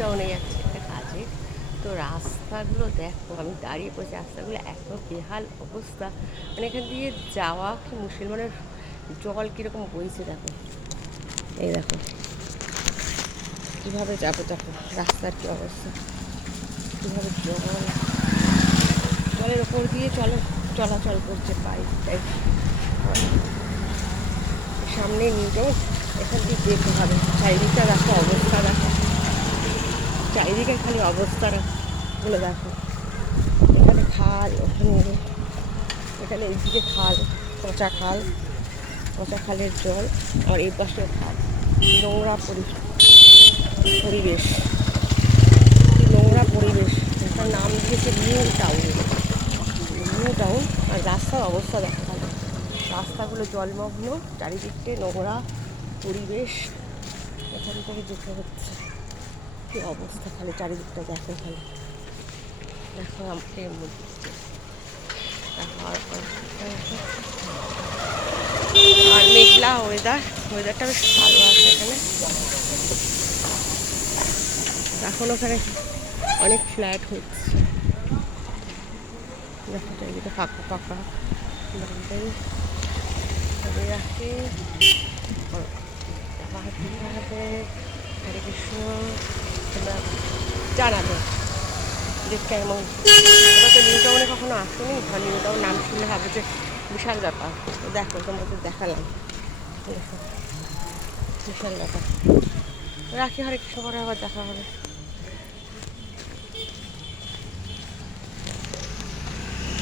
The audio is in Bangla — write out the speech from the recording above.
টাউনে যাচ্ছি একটা কাজে। তো রাস্তাগুলো দেখো, আমি দাঁড়িয়ে পড়েছি, রাস্তাগুলো এত বেহাল অবস্থা, মানে এখান দিয়ে যাওয়া কি মুশকিল। মানে জল কীরকম বইছে দেখো, এই দেখো কীভাবে যাবো, দেখো রাস্তার কী অবস্থা, কীভাবে জলের ওপর দিয়ে চলাচল করছে বাইক টাইক। সামনে নিউটাউন, এখান দিয়ে যেতে হবে। চারিদিকটা দেখো অবস্থা, দেখো চারিদিকে খালি অবস্থাগুলো দেখো। এখানে খাল, এখানে এইদিকে খাল, পচা খালের জল, আর এই পাশে খাল। নোংরা পরিবেশ, নোংরা পরিবেশ। এটার নাম দিয়েছে নিউ টাউন। আর রাস্তার অবস্থা দেখো খালি, রাস্তাগুলো জলমগ্ন, চারিদিকে নোংরা পরিবেশ। এখান থেকে যেতে হচ্ছে, কী অবস্থা খালি চারিদিকটা দেখো, খালি দেখো আমাকে মধ্যে দেখো। আর মেঘলা ওয়েদারটা বেশ ভালো আছে এখানে। এখন ওখানে অনেক ফ্ল্যাট হচ্ছে, দেখো চারিদিকে ফাঁকা ফাঁকা বিল্ডিং সবই রাখে। হরে কৃষ্ণ, তোমরা জানাবে যে কেমন। তোমরা তো নিউ টাউনে কখনো আসোনি, বা নিউ টাউন নাম শুনলে ভাবো যে বিশাল ব্যাপার। তো দেখো, তোমাদের দেখালাম, দেখো বিশাল ব্যাপার। রাখি, হরে কৃষ্ণ, পরে আবার দেখা হবে।